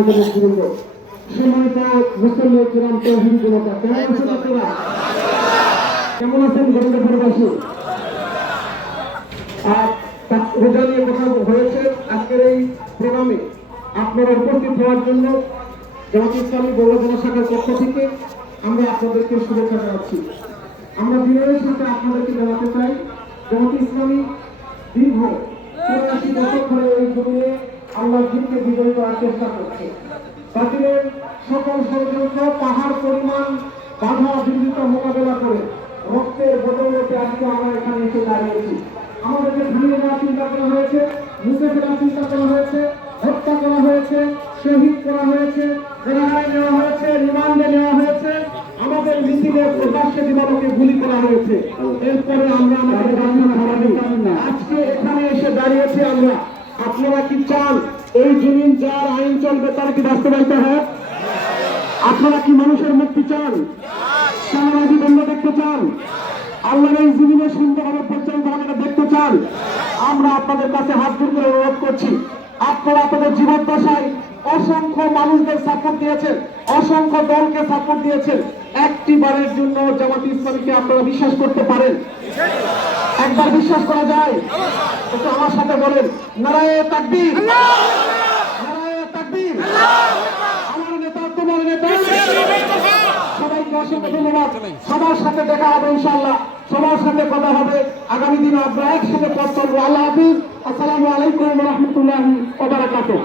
সম্মানিত মুসলিম কিরাম তৌহিদ জনতা কেমন আছেন আপনারা কেমন আছেন গোবিন্দপুরবাসী আর রোজা নিয়ে কথা হয়েছে আজকের এই প্রোগ্রামে। আপনারা উপস্থিত হওয়ার জন্য জামাত ইসলামী গৌর জনশাখার পক্ষ থেকে আমরা আপনাদেরকে শুভেচ্ছা জানাচ্ছি। আমরা বিনয়ের সাথে আপনাদেরকে জানাতে চাই জামাত ইসলামী দীর্ঘ চুরাশি বছর ধরে এই জমিনে আল্লাহ দিনকে বিজয়ী করার চেষ্টা করছে। বাতিলের সকল ষড়যন্ত্র, পাহাড় পরিমাণ বাধা বিঘ্নিত মোকাবেলা করে রক্তের বদৌলতে আজকে আমরা এখানে এসে দাঁড়িয়েছি। আমাদেরকে ভাঙিয়ে দেওয়ার চিন্তা করা হয়েছে মুখে ফেরার চিন্তা করা হয়েছে, হত্যা করা হয়েছে, শহীদ করা হয়েছে রেহাই নেওয়া হয়েছে, রিমান্ডে নেওয়া হয়েছে, আমাদের মিছিলে প্রকাশ্যে দিবালোকে গুলি করা হয়েছে। এরপরে আমরা আমাদের আজকে এখানে এসে দাঁড়িয়েছি আমরা। আপনারা কি চান এই জমিন যার আইন চলবে তার কি বাস্তবায়িত হয় আপনারা কি মানুষের মুক্তি চান? সামাজিক বন্ধ দেখতে চান? আল্লাহর এই জীবনে সুন্দরভাবে পরিচালিত হবে দেখতে চান? আমরা আপনাদের কাছে হাত জোর করে অনুরোধ করছি, আপনারা আপনাদের জীবন দশায় অসংখ্য মানুষদের সাপোর্ট দিয়েছেন, অসংখ্য দলকে সাপোর্ট দিয়েছেন। একটি বারের জন্য জামাত ইসলামীকে আপনারা বিশ্বাস করতে পারেন। একবার বিশ্বাস করা যায়? একটু আমার সাথে বলেন। নারায় তাকবীর। নারায়ে তাকবীর। আমার নেতা তোমার নেতা। সবাইকে অসংখ্য ধন্যবাদ। সবার সাথে দেখা হবে ইনশাআল্লাহ। সবার সাথে কথা হবে। আগামী দিনে আমরা একসাথে পথ চলবো। আল্লাহ হাফিজ। আসসালামু আলাইকুম রহমতুল্লাহ ওবারাকাতুহ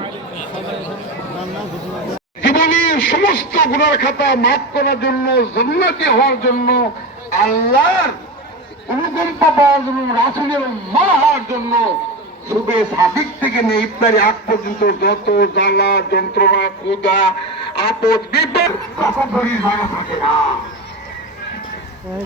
জীবনের সমস্ত গুণার খাতা মাফ করার জন্য জন্নতি হওয়ার জন্য আল্লাহর অনুকম্পা পাওয়ার জন্য রাসুলের মা হওয়ার জন্য শুভে সাবিক থেকে নিয়ে ইফতারি আগ পর্যন্ত যত জ্বালা যন্ত্রণা ক্ষুদা আপদ বিপদ কাপড় জায়গা থাকে না এই